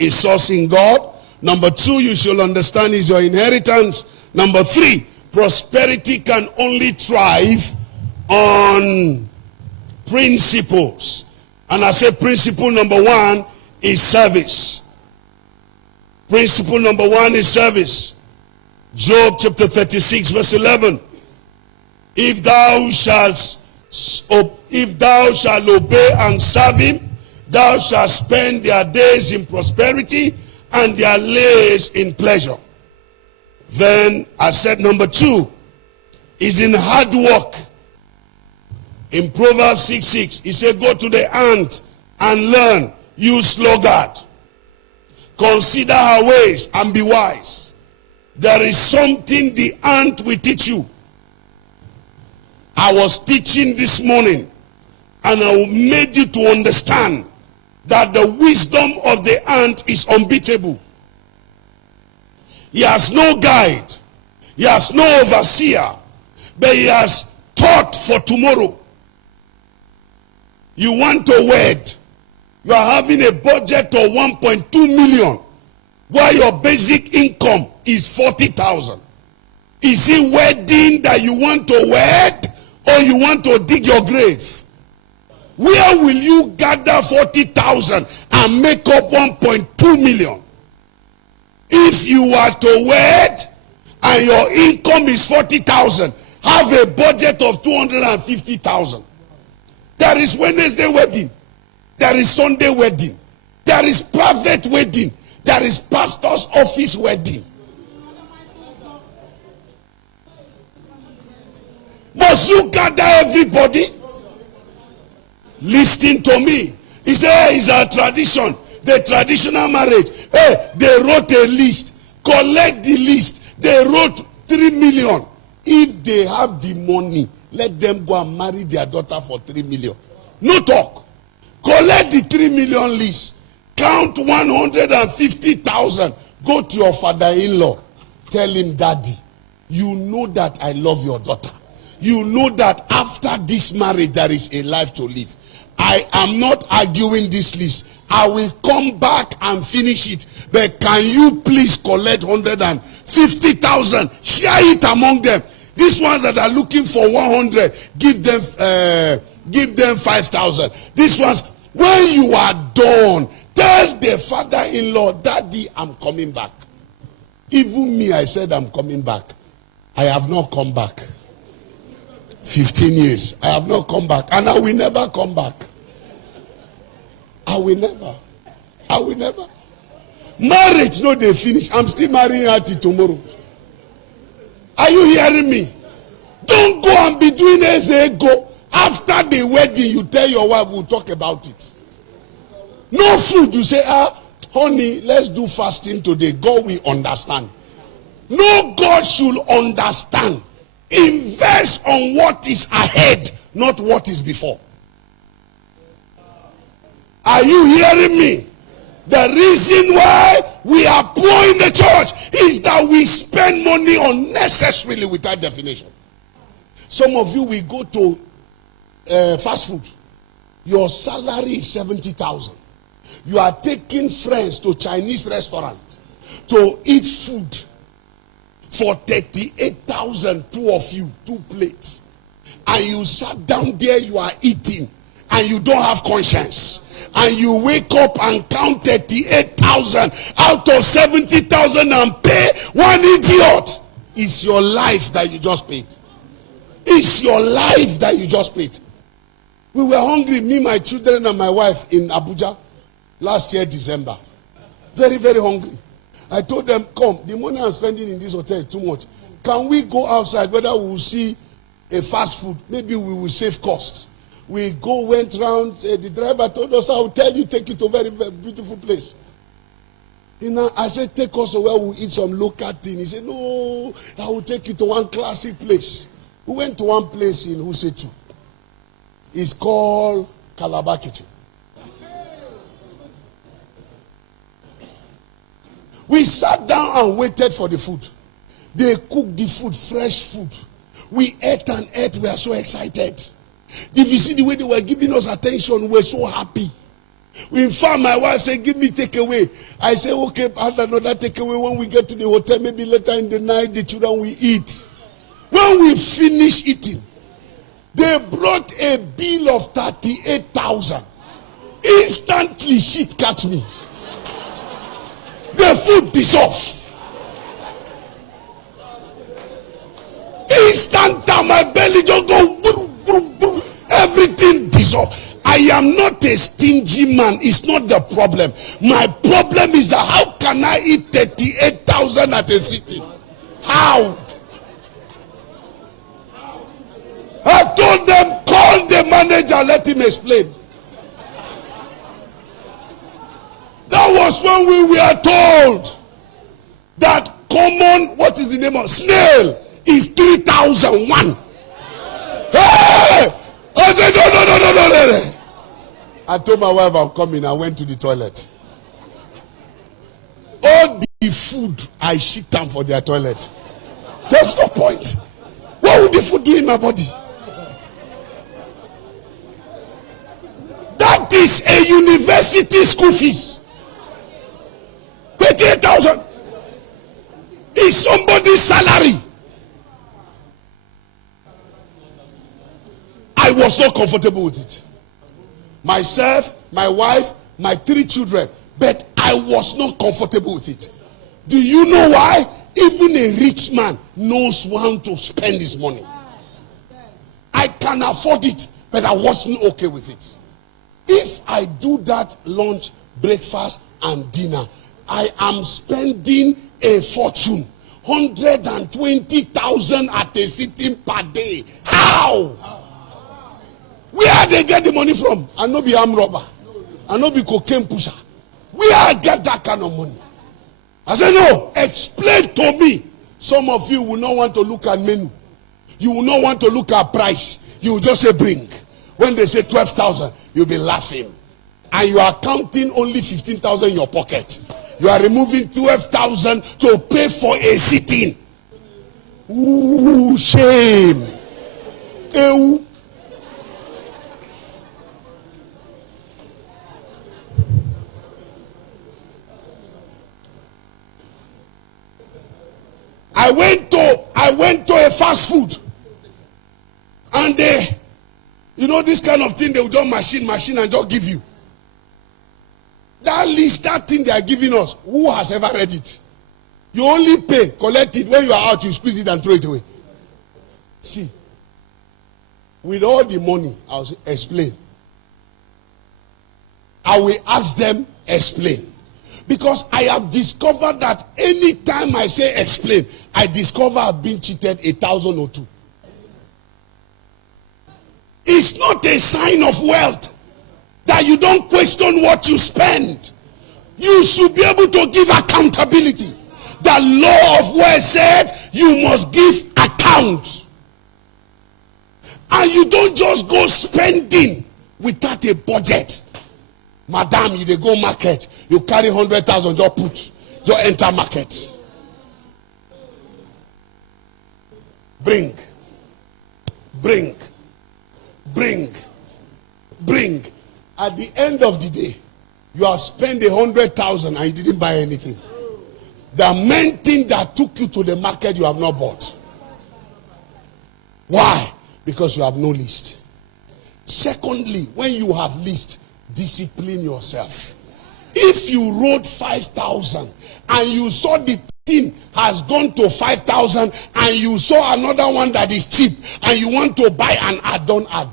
a source in God. Number 2, you should understand is your inheritance. Number 3, prosperity can only thrive on principles. And I say principle number 1 is service. Principle number 1 is service. Job chapter 36 verse 11. If thou shalt obey and serve him, thou shalt spend their days in prosperity and their days in pleasure. Then I said number 2 is in hard work. In Proverbs 6:6, he said, go to the ant and learn, you sluggard. Consider her ways and be wise. There is something the ant will teach you. I was teaching this morning, and I made you to understand that the wisdom of the ant is unbeatable. He has no guide, he has no overseer, but he has thought for tomorrow. You want to wed, you are having a budget of 1.2 million, while your basic income is 40,000. Is it wedding that you want to wed, or you want to dig your grave? Where will you gather 40,000 and make up 1.2 million? If you are to wed and your income is 40,000, have a budget of 250,000. There is Wednesday wedding, there is Sunday wedding, there is private wedding, there is pastor's office wedding. Must you gather everybody? Listen to me. He said, hey, it's our tradition. The traditional marriage. Hey, they wrote a list. Collect the list. They wrote 3 million. If they have the money, let them go and marry their daughter for 3 million. No talk. Collect the 3 million list. Count 150,000. Go to your father-in-law. Tell him, Daddy, you know that I love your daughter. You know that after this marriage, there is a life to live. I am not arguing this list. I will come back and finish it. But can you please collect 150,000? Share it among them. These ones that are looking for 100, give them 5,000. These ones, when you are done, tell the father-in-law, Daddy, I'm coming back. Even me, I said I'm coming back. I have not come back. 15 years. I have not come back. And I will never come back. I will never. Marriage, no, they finish. I'm still marrying her till tomorrow. Are you hearing me? Don't go and be doing as a go. After the wedding, you tell your wife, we'll talk about it. No food. You say, honey, let's do fasting today. God will understand. No, God should understand. Invest on what is ahead, not what is before. Are you hearing me? The reason why we are poor in the church is that we spend money unnecessarily without definition. Some of you will go to fast food. Your salary is 70,000. You are taking friends to Chinese restaurant to eat food for 38,000, two of you, 2 plates. And you sat down there, you are eating, and you don't have conscience. And you wake up and count 38,000 out of 70,000 and pay one idiot. It's your life that you just paid. It's your life that you just paid. We were hungry, me, my children, and my wife in Abuja last year, December. Very, very hungry. I told them, come, the money I'm spending in this hotel is too much. Can we go outside, whether we will see a fast food? Maybe we will save costs. We went round, the driver told us, I will tell you, take you to a very, very beautiful place. I said, take us to where we'll eat some local thing. He said, no, I will take you to one classic place. We went to one place in Husetu. It's called Calabar Kitchen. We sat down and waited for the food. They cooked the food, fresh food. We ate and ate. We are so excited. If you see the way they were giving us attention, we were so happy. In fact, my wife said, give me takeaway. I say, okay, I have another takeaway. When we get to the hotel, maybe later in the night, the children will eat. When we finish eating, they brought a bill of 38,000. Instantly, shit catch me. The food dissolve. Instant, my belly just go, boom, boom, boom. Everything dissolve. I am not a stingy man. It's not the problem. My problem is that how can I eat 38,000 at a sitting? How? I told them, call the manager, let him explain. That was when we were told that common, what is the name of snail, is 3,001. Hey! I said, no. I told my wife I'm coming. I went to the toilet. All the food I shit down for their toilet. There's no point. What would the food do in my body? That is a university school fees. 38,000 is somebody's salary. I was not comfortable with it. Myself, my wife, my 3 children, but I was not comfortable with it. Do you know why? Even a rich man knows how to spend his money. I can afford it, but I wasn't okay with it. If I do that lunch, breakfast, and dinner, I am spending a fortune. 120,000 at a sitting per day. How? Where they get the money from? I no be armed robber. I no be cocaine pusher. Where I get that kind of money? I said, no, explain to me. Some of you will not want to look at menu. You will not want to look at price. You will just say bring. When they say 12,000, you'll be laughing. And you are counting only 15,000 in your pocket. You are removing 12,000 to pay for a sitting. Ooh, shame. Ew. I went to a fast food, and they, you know, this kind of thing, they will just machine and just give you. That list, that thing they are giving us, who has ever read it? You only pay, collect it. When you are out, you squeeze it and throw it away. See, with all the money, I'll say, explain. I will ask them, explain. Because I have discovered that anytime I say explain, I discover I've been cheated 1,000 or 2. It's not a sign of wealth that you don't question what you spend. You should be able to give accountability. The law of wealth said you must give account. And you don't just go spending without a budget. Madam, you dey go market, you carry 100,000, just put, just enter market. Bring. At the end of the day, you have spent 100,000 and you didn't buy anything. The main thing that took you to the market, you have not bought. Why? Because you have no list. Secondly, when you have list, discipline yourself. If you wrote 5,000 and you saw the thing has gone to 5,000 and you saw another one that is cheap and you want to buy an add, don't add.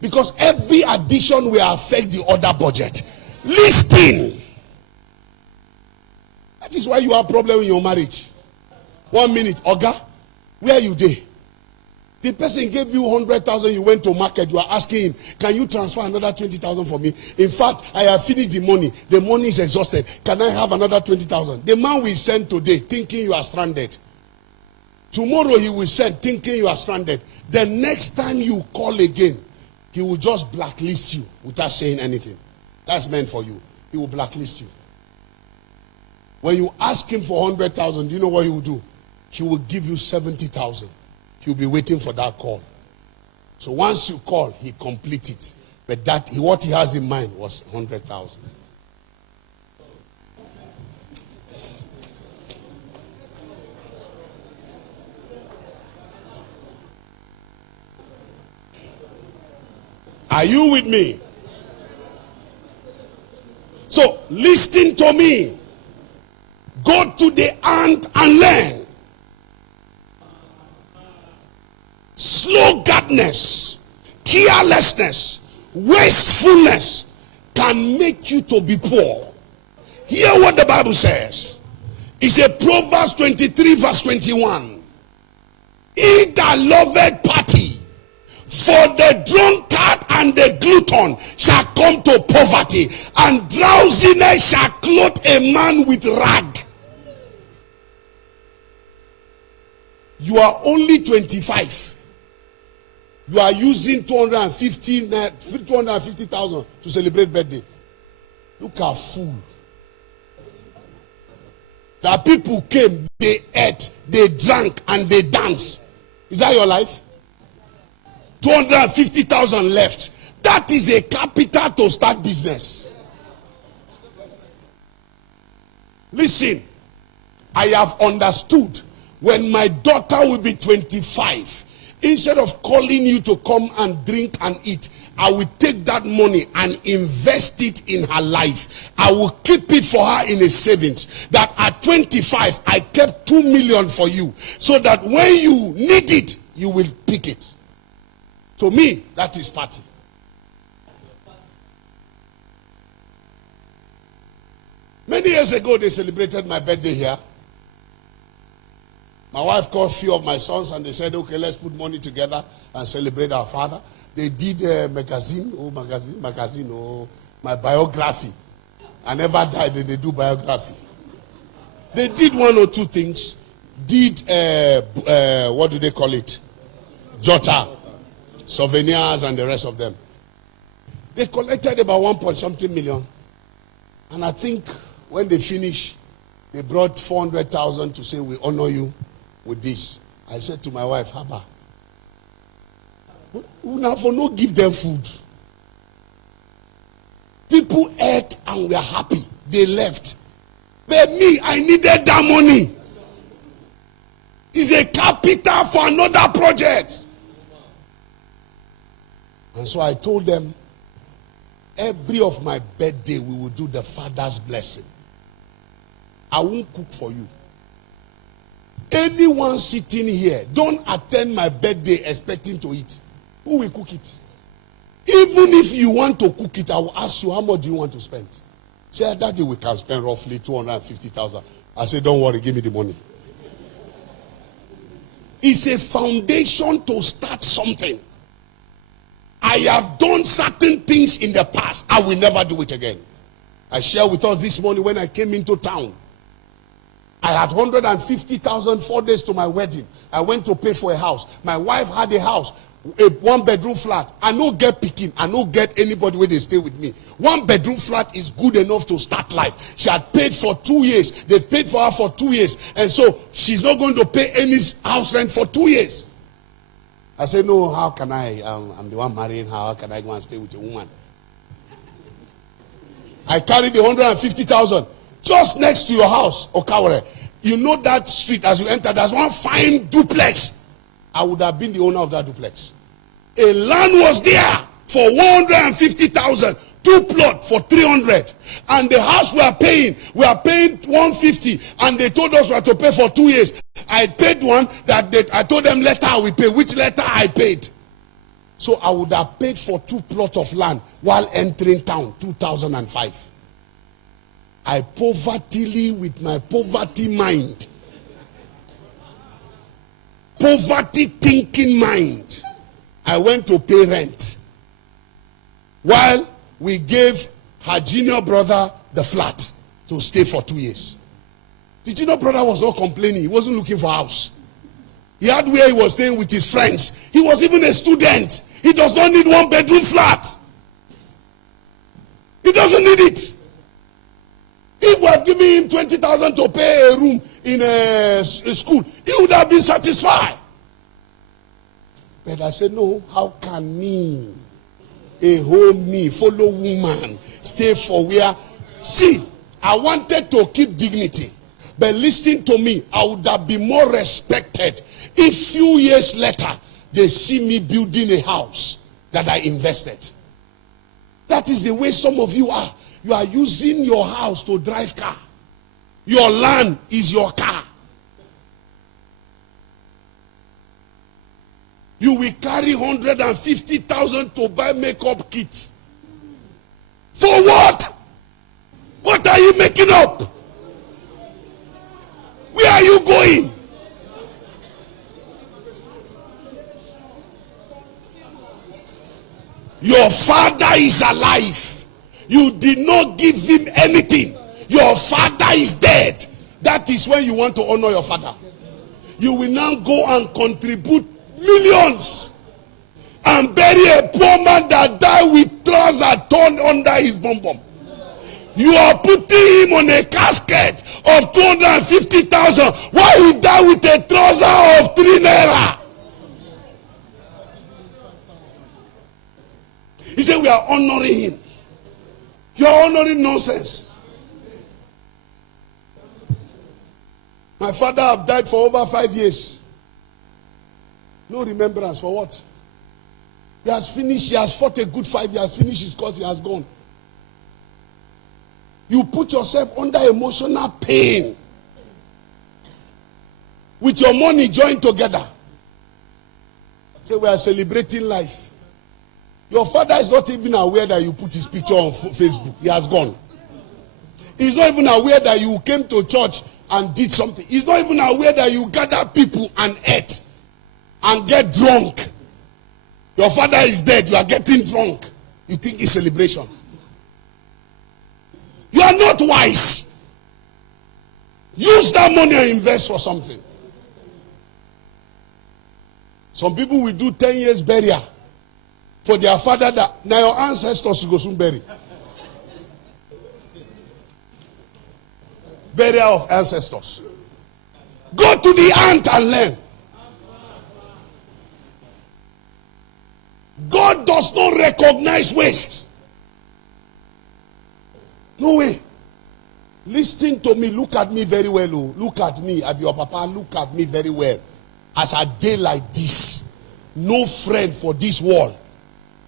Because every addition will affect the other budget. Listing. That is why you have problem in your marriage. 1 minute, Oga, where are you there? The person gave you 100,000, you went to market, you are asking him, can you transfer another 20,000 for me? In fact, I have finished the money. The money is exhausted. Can I have another 20,000? The man will send today thinking you are stranded. Tomorrow he will send thinking you are stranded. The next time you call again, he will just blacklist you without saying anything. That's meant for you. He will blacklist you. When you ask him for 100,000, do you know what he will do? He will give you 70,000. He'll be waiting for that call. So once you call, he completes it. But what he has in mind was 100,000. Are you with me? So, listen to me. Go to the ant and learn. Slow-guardedness, carelessness, wastefulness can make you to be poor. Hear what the Bible says. It's a Proverbs 23 verse 21. He that loveth party, for the drunkard and the glutton shall come to poverty, and drowsiness shall clothe a man with rag. You are only 25. You are using 250,000 to celebrate birthday. Look at fool. The people came, they ate, they drank, and they danced. Is that your life? 250,000 left. That is a capital to start business. Listen, I have understood when my daughter will be 25, instead of calling you to come and drink and eat, I will take that money and invest it in her life. I will keep it for her in a savings. That at 25, I kept 2 million for you, so that when you need it, you will pick it. To me, that is party. Many years ago, they celebrated my birthday here. My wife called a few of my sons and they said, okay, let's put money together and celebrate our father. They did a magazine, my biography. I never died, and they do biography. They did one or two things. Did, what do they call it? Jota. Souvenirs and the rest of them. They collected about 1 million. And I think when they finished, they brought 400,000 to say, we honor you with this. I said to my wife, Haba, now for no give them food. People ate and were happy. They left. But me, I needed that money. It's a capital for another project. And so I told them, every of my birthday we will do the Father's blessing. I won't cook for you. Anyone sitting here, don't attend my birthday expecting to eat. Who will cook it? Even if you want to cook it, I will ask you, how much do you want to spend? Say, Daddy, we can spend roughly 250,000. I say, don't worry, give me the money. It's a foundation to start something. I have done certain things in the past. I will never do it again. I shared with us this morning when I came into town. I had 150,000 4 days to my wedding. I went to pay for a house. My wife had a house, a 1-bedroom flat. I no get picking. I no get anybody where they stay with me. 1-bedroom flat is good enough to start life. She had paid for 2 years. They've paid for her for 2 years. And so she's not going to pay any house rent for 2 years. I said, no, how can I? I'm the one marrying her. How can I go and stay with a woman? I carried the 150,000 just next to your house, Okawere. You know that street as you enter, there's one fine duplex. I would have been the owner of that duplex. A land was there for 150,000. 2 plots for 300. And the house we are paying 150. And they told us we had to pay for 2 years. I paid one I told them letter I will pay. Which letter I paid? So I would have paid for 2 plots of land while entering town, 2005. I povertily with my poverty mind. Poverty thinking mind. I went to pay rent. While we gave her junior brother the flat to stay for 2 years. The junior brother was not complaining. He wasn't looking for a house. He had where he was staying with his friends. He was even a student. He does not need 1-bedroom flat. He doesn't need it. If we had given him 20,000 to pay a room in a school, he would have been satisfied. But I said, no, how can me? A whole me, follow woman, stay for where. See, I wanted to keep dignity. But listen to me, I would have been more respected if few years later they see me building a house that I invested. That is the way some of you are. You are using your house to drive car. Your land is your car. You will carry 150,000 to buy makeup kits. For what? What are you making up? Where are you going? Your father is alive. You did not give him anything. Your father is dead. That is when you want to honor your father. You will now go and contribute millions and bury a poor man that died with trousers torn under his bum bum. You are putting him on a casket of 250,000 while he died with a trouser of 3 naira. He said we are honoring him. You are honoring nonsense. My father have died for over 5 years. No remembrance for what? He has finished. He has fought a good fight. He has finished his course. He has gone. You put yourself under emotional pain with your money joined together. Say we are celebrating life. Your father is not even aware that you put his picture on Facebook. He has gone. He's not even aware that you came to church and did something. He's not even aware that you gather people and ate and get drunk. Your father is dead. You are getting drunk. You think it's celebration. You are not wise. Use that money and invest for something. Some people will do 10 years burial for their father that now your ancestors go soon bury. Burial of ancestors. Go to the ant and learn. God does not recognize waste. No way. Listen to me. Look at me very well. Oh. Look at me. I be your papa. Look at me very well. As a day like this, no friend for this world.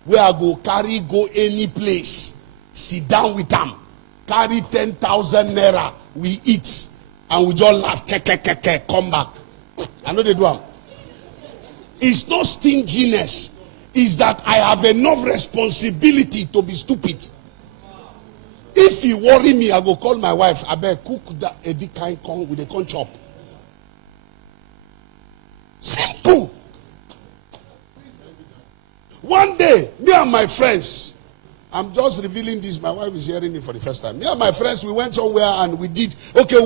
Where I go carry, go any place. Sit down with them. Carry 10,000 naira. We eat. And we just laugh. Come back. I know they do them. It's not stinginess. It's that I have enough responsibility to be stupid. If you worry me, I go call my wife. I better cook that eddy kind corn with a corn chop. Simple. One day, me and my friends, I'm just revealing this. My wife is hearing it for the first time. Me and my friends, we went somewhere and we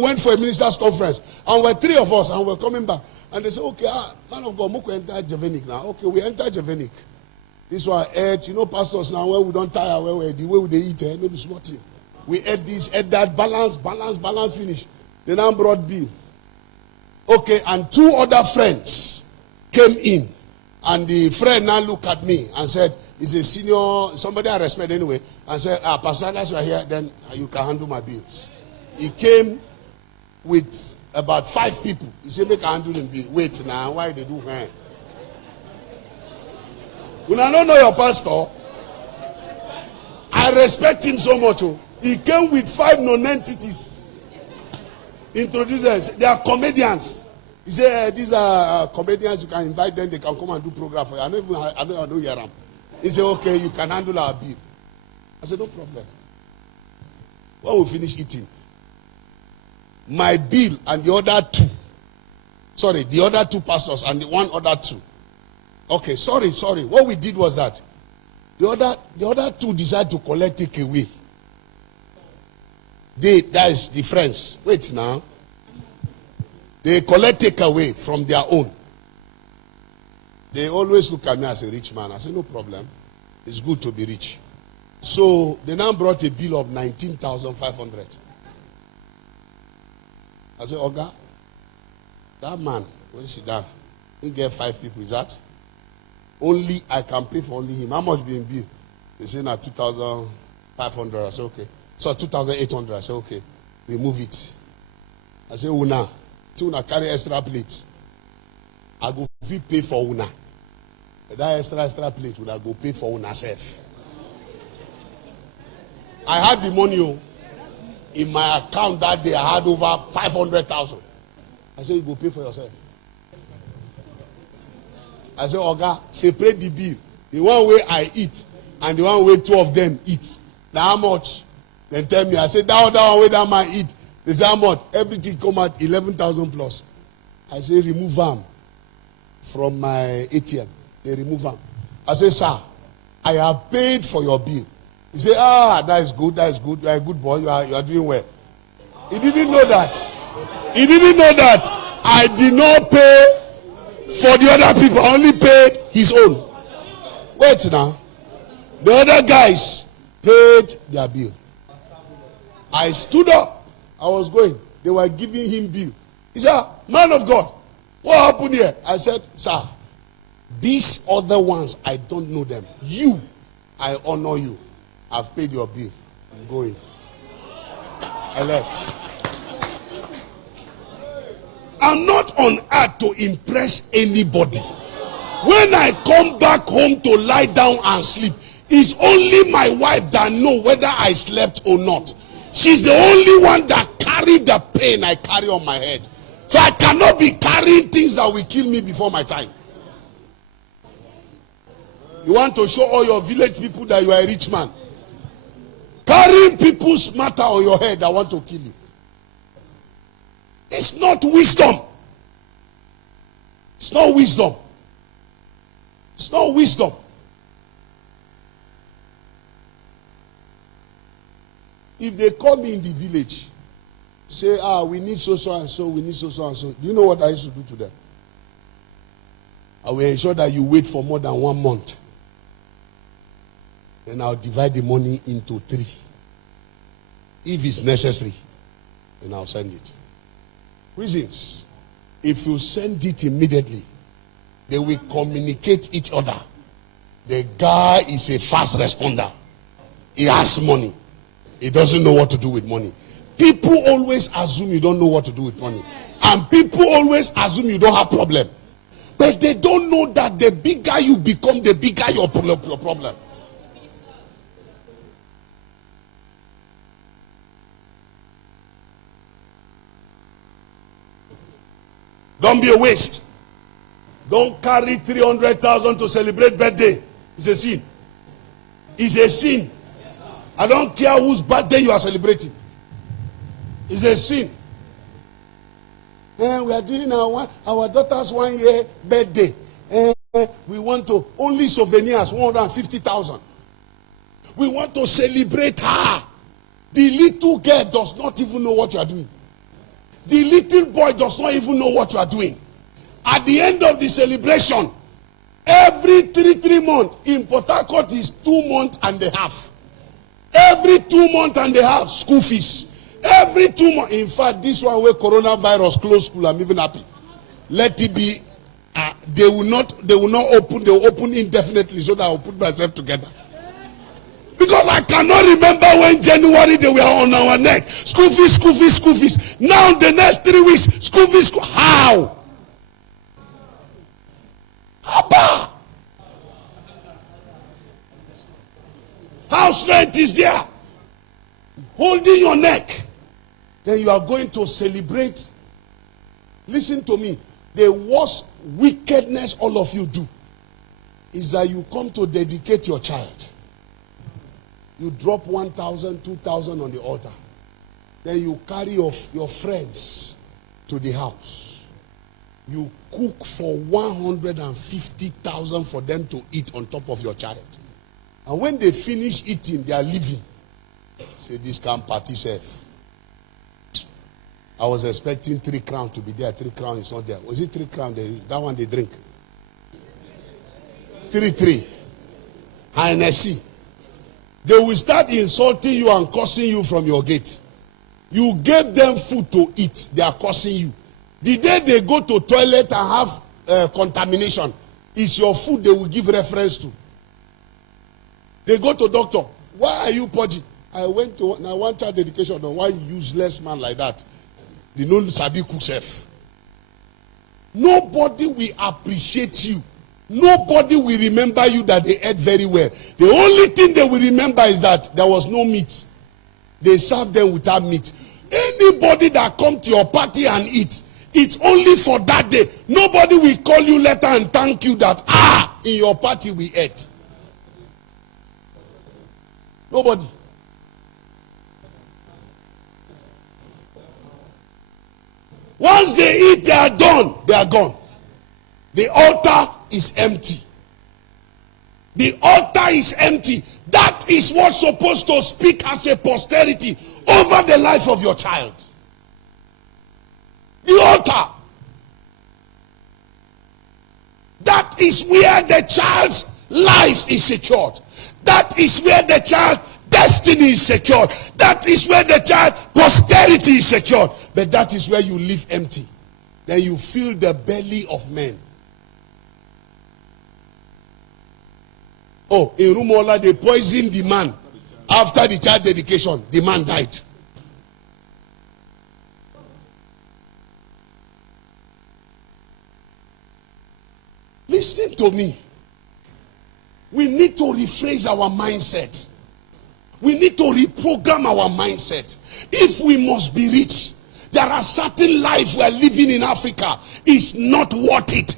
went for a minister's conference. And we're 3 of us and we're coming back. And they say, okay, man of God, we enter Javenik now. Okay, we enter Javenik. This one ate, pastors now, when we don't tire, the way they eat, maybe small thing. We ate this, ate that, balance, finish. They now brought bill. Okay, and 2 other friends came in. And the friend now looked at me and said, he's a senior, somebody I respect anyway, and said, Pastor, as you are here, then you can handle my bills. He came with about 5 people. He said, make a handle him bill. Wait now, why they do that? When I don't know your pastor, I respect him so much. Oh. He came with 5 non-entities. Introducers. They are comedians. He said, these are comedians. You can invite them. They can come and do program for you. I don't hear them. He said, okay, you can handle our bill. I said, no problem. When we finish eating, my bill and the other 2 pastors and the one other 2. Okay, sorry. What we did was that the other 2 decided to collect it away. That is the friends. Wait now. They collect takeaway from their own. They always look at me as a rich man. I say, no problem. It's good to be rich. So they now brought a bill of 19,500. I said, Oga, that man, when you sit down, he get 5 people. Is that? Only I can pay for only him. How much be in bill? They say now 2,500. I say, okay. So 2,800. I say, okay. Remove it. I say, Una. So Una carry extra plates. I go pay for Una. That extra plate, Una go pay for Una self. I had the money in my account that day. I had over 500,000. I said, you go pay for yourself. I said, Oga, separate the bill. The one way I eat and the one way two of them eat. Now how much? Then tell me. I said, that one way that man eat. They say, how much? Everything come at 11,000 plus. I say, remove them from my ATM. They remove them. I say, sir, I have paid for your bill. He say, that is good, that is good. You are a good boy, you are doing well. He didn't know that. He didn't know that I did not pay for the other people. I only paid his own. Wait now. The other guys paid their bill. I stood up. I was going. They were giving him bill. He said, man of God, what happened here? I said, sir, these other ones, I don't know them. You, I honor you. I've paid your bill. I'm going. I left. I'm not on earth to impress anybody. When I come back home to lie down and sleep, it's only my wife that knows whether I slept or not. She's the only one that carried the pain I carry on my head. So I cannot be carrying things that will kill me before my time. You want to show all your village people that you are a rich man. Carrying people's matter on your head that want to kill you. It's not wisdom. It's not wisdom. It's not wisdom. If they call me in the village, say, we need so and so, we need so and so. Do you know what I used to do to them? I will ensure that you wait for more than 1 month. Then I'll divide the money into 3. If it's necessary, then I'll send it. Reasons. If you send it immediately, they will communicate each other. The guy is a fast responder. He has money. He doesn't know what to do with money. People always assume you don't know what to do with money. And people always assume you don't have problem. But they don't know that the bigger you become, the bigger your problem. Don't be a waste. Don't carry 300,000 to celebrate birthday. It's a sin. It's a sin. I don't care whose birthday you are celebrating. It's a sin. And we are doing our daughter's 1 year birthday. We want to only souvenirs 150,000. We want to celebrate her. The little girl does not even know what you are doing. The little boy does not even know what you are doing. At the end of the celebration, every three months in Port Harcourt is 2 months and a half. Every 2 months and a half, school fees. Every 2 months. In fact, this one where coronavirus closed school, I'm even happy. Let it be. They will not open. They will open indefinitely so that I will put myself together. Because I cannot remember when January they were on our neck. School fees, school fees, school fees. Now the next 3 weeks, school fees. How? Abba! House rent is there. Holding your neck. Then you are going to celebrate. Listen to me. The worst wickedness all of you do is that you come to dedicate your child. You drop 1,000, 2,000 on the altar. Then you carry your friends to the house. You cook for 150,000 for them to eat on top of your child. And when they finish eating, they are leaving. Say, this camp party safe. I was expecting 3 crowns to be there. 3 crowns is not there. Was it 3 crowns? That one they drink. 3. Hennessy. They will start insulting you and cursing you from your gate. You gave them food to eat. They are cursing you. The day they go to toilet and have contamination, it's your food they will give reference to. They go to doctor. Why are you purging? I went to one child dedication on one useless man like that. The no sabi cook self. Nobody will appreciate you. Nobody will remember you that they ate very well. The only thing they will remember is that there was no meat. They served them without meat. Anybody that come to your party and eat, it's only for that day. Nobody will call you later and thank you that, in your party we ate. Nobody. Once they eat, they are done. They are gone. The altar is empty. The altar is empty. That is what's supposed to speak as a posterity over the life of your child. The altar. That is where the child's life is secured. That is where the child's destiny is secured. That is where the child's posterity is secured. But that is where you live empty. Then you fill the belly of men. Oh, in Rumola, they poisoned the man. After the child dedication, the man died. Listen to me. We need to rephrase our mindset. We need to reprogram our mindset. If we must be rich, there are certain lives we are living in Africa. It's not worth it.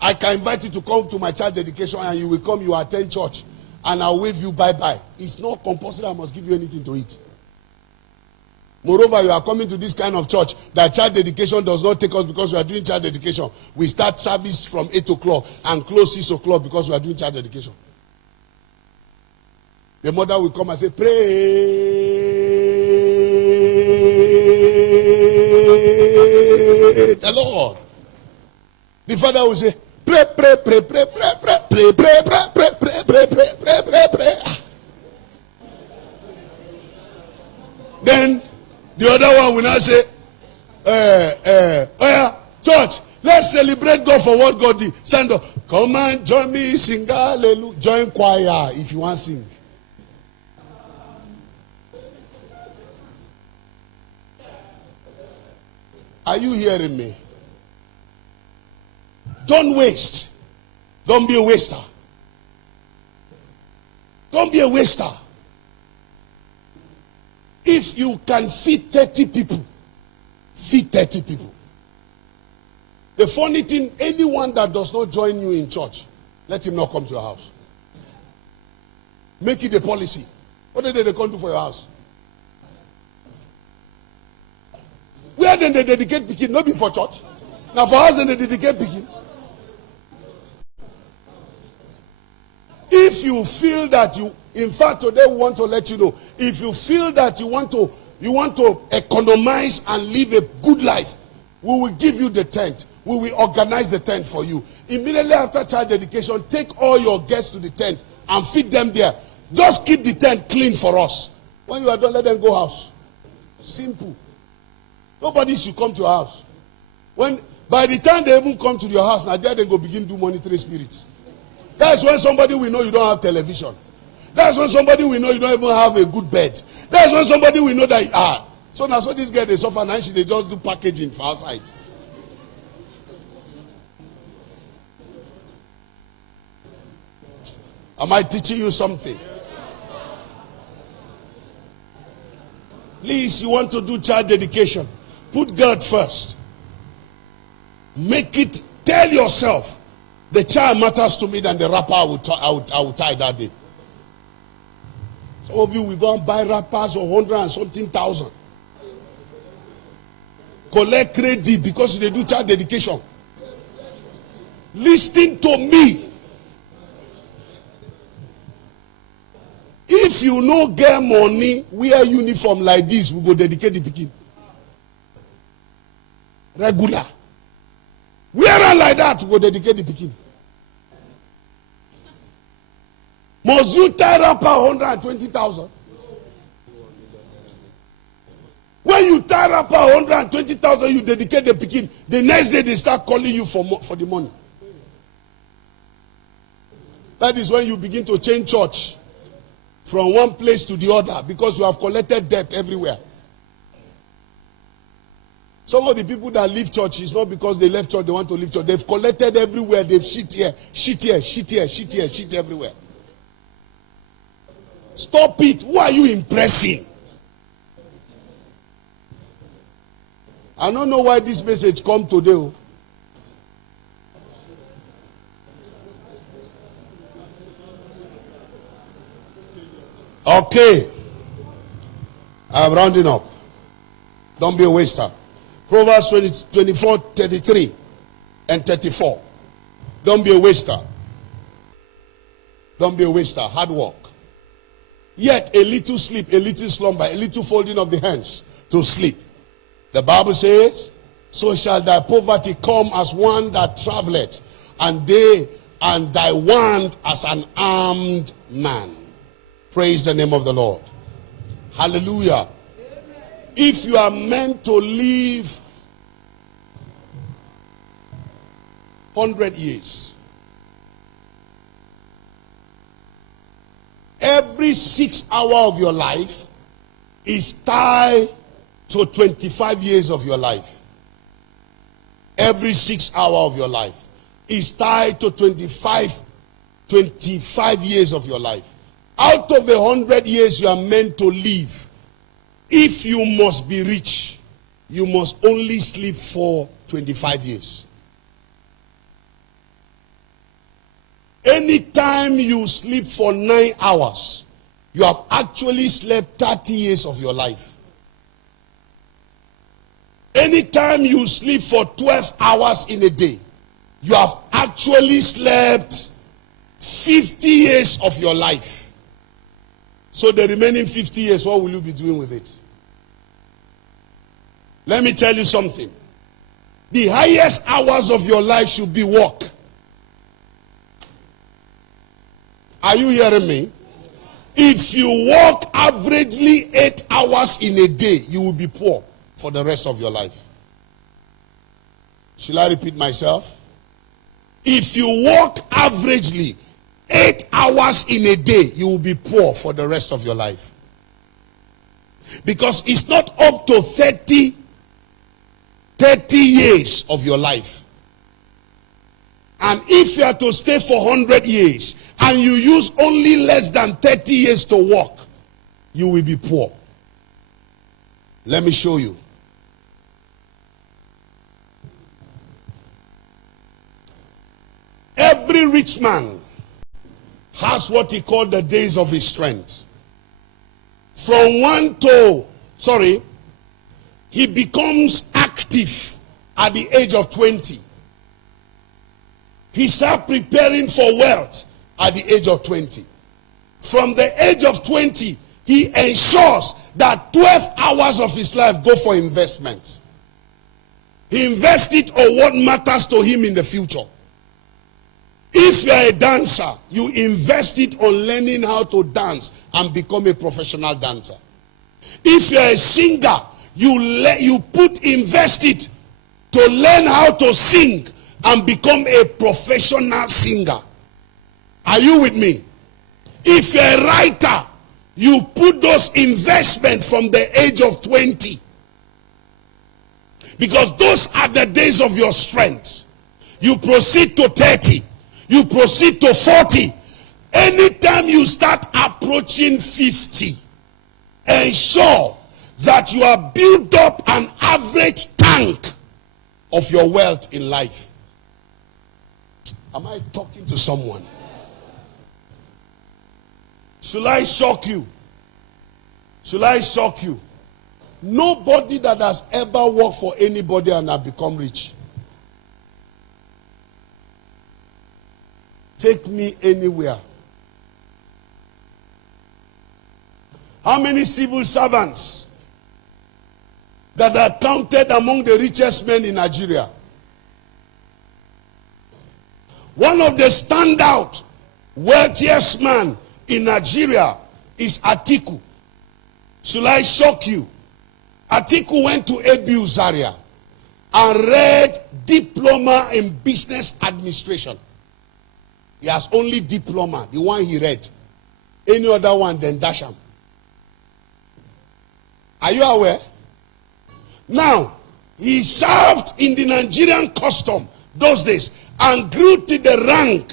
I can invite you to come to my child dedication and you will come, you attend church, and I'll wave you bye-bye. It's not compulsory I must give you anything to eat. Moreover, you are coming to this kind of church that child dedication does not take us because we are doing child dedication. We start service from 8 o'clock and close 6 o'clock because we are doing child dedication. The mother will come and say, pray the Lord. The father will say, pray, pray, pray, pray, pray, pray, pray, pray, pray, pray, pray, pray, pray, pray, pray, pray. Then the other one will now say, oh yeah, church, let's celebrate God for what God did. Stand up. Come and join me, sing hallelujah. Join choir if you want to sing. Are you hearing me? Don't waste. Don't be a waster. Don't be a waster. If you can feed 30 people, feed 30 people. The funny thing, anyone that does not join you in church, let him not come to your house. Make it a policy. What did they come to for your house? Where then they dedicate Pikin? Not be for church. Now for us then they dedicate Pikin. If you feel that you, in fact today we want to let you know, if you feel that you want to economize and live a good life, we will give you the tent. We will organize the tent for you. Immediately after child dedication, take all your guests to the tent and feed them there. Just keep the tent clean for us. When you are done, let them go house. Simple. Nobody should come to your house. By the time they even come to your house, now there they go begin to do monetary spirits. That's when somebody will know you don't have television. That's when somebody will know you don't even have a good bed. That's when somebody will know that so now so this girl they suffer now they just do packaging for outside. Am I teaching you something? Please, you want to do child dedication, put God first. Make it, tell yourself, the child matters to me than the wrapper I will tie that day. Some of you will go and buy wrappers of 100 and something thousand. Collect credit because they do child dedication. Listen to me. If you no get money, wear uniform like this, we go dedicate the pikin. Regular. Wear it like that, we go dedicate the pikin. Must you tie wrapper 120,000? When you tie wrapper 120,000, you dedicate the pikin. The next day they start calling you for the money. That is when you begin to change church from one place to the other because you have collected debt everywhere. Some of the people that leave church is not because they left church, they want to leave church. They've collected everywhere. They've shit here, shit here, shit here, shit here, shit everywhere. Stop it. Who are you impressing? I don't know why this message come today. Okay. I'm rounding up. Don't be a waster. Proverbs 24, 33 and 34. Don't be a waster. Don't be a waster. Hard work. Yet a little sleep, a little slumber, a little folding of the hands to sleep. The Bible says, so shall thy poverty come as one that travelleth, and thy want as an armed man. Praise the name of the Lord. Hallelujah. If you are meant to live 100 years, every 6 hours of your life is tied to 25 years of your life. Every 6 hours of your life is tied to 25 years of your life. Out of 100 years you are meant to live, if you must be rich, you must only sleep for 25 years. Anytime you sleep for 9 hours, you have actually slept 30 years of your life. Anytime you sleep for 12 hours in a day, you have actually slept 50 years of your life. So the remaining 50 years, what will you be doing with it? Let me tell you something. The highest hours of your life should be work. Are you hearing me? If you work averagely 8 hours in a day, you will be poor for the rest of your life. Shall I repeat myself? If you work averagely 8 hours in a day, you will be poor for the rest of your life. Because it's not up to 30 years of your life. And if you are to stay for 100 years and you use only less than 30 years to work, you will be poor. Let me show you. Every rich man has what he called the days of his strength. He becomes active at the age of 20. He starts preparing for wealth at the age of 20. From the age of 20, he ensures that 12 hours of his life go for investment. He invests it on what matters to him in the future. If you are a dancer, you invest it on learning how to dance and become a professional dancer. If you are a singer, you invest it to learn how to sing and become a professional singer. Are you with me? If you're a writer, you put those investments from the age of 20. Because those are the days of your strength. You proceed to 30. You proceed to 40. Anytime you start approaching 50, ensure that you have built up an average tank of your wealth in life. Am I talking to someone? Should I shock you? Should I shock you? Nobody that has ever worked for anybody and have become rich. Take me anywhere. How many civil servants that are counted among the richest men in Nigeria? One of the standout wealthiest man in Nigeria is Atiku. Should I shock you? Atiku went to ABU Zaria and read diploma in business administration. He has only diploma, the one he read. Any other one, then dash him. Are you aware? Now, he served in the Nigerian custom those days and grew to the rank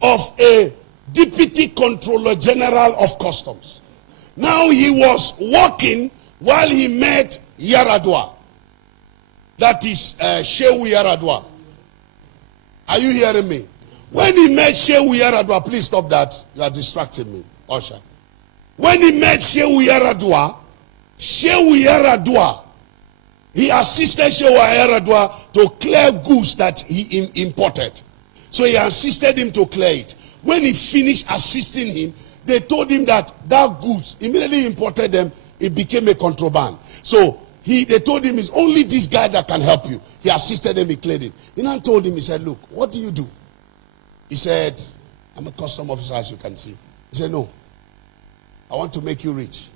of a deputy controller general of customs. Now he was working while he met Yaradua. That is Shehu Yaradua. Are you hearing me? When he met Shehu Yaradua, please stop that. You are distracting me, Usher. When he met Shehu Yaradua, he assisted Shehu Yaradua to clear goods that he imported. So he assisted him to clear it. When he finished assisting him, they told him that goods, immediately he imported them, it became a contraband. So they told him it's only this guy that can help you. He assisted him, he cleared it. He now told him, he said, look, what do you do? He said, I'm a custom officer, as you can see. He said, no, I want to make you rich.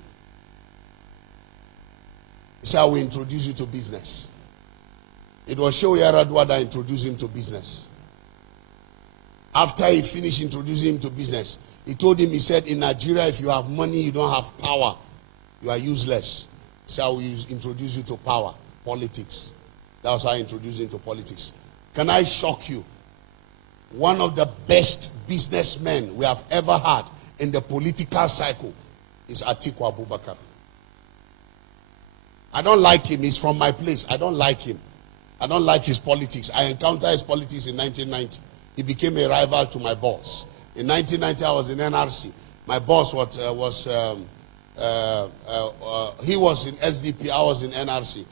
He said, I will introduce you to business. It was Shehu Yaradua that introduced him to business. After he finished introducing him to business, he told him, he said, in Nigeria, if you have money, you don't have power, you are useless. So I will introduce you to power, politics. That was how I introduced him to politics. Can I shock you? One of the best businessmen we have ever had in the political cycle is Atiku Abubakar. I don't like him. He's from my place. I don't like him. I don't like his politics. I encountered his politics in 1990. He became a rival to my boss. In 1990, I was in NRC. My boss he was in SDP, I was in NRC.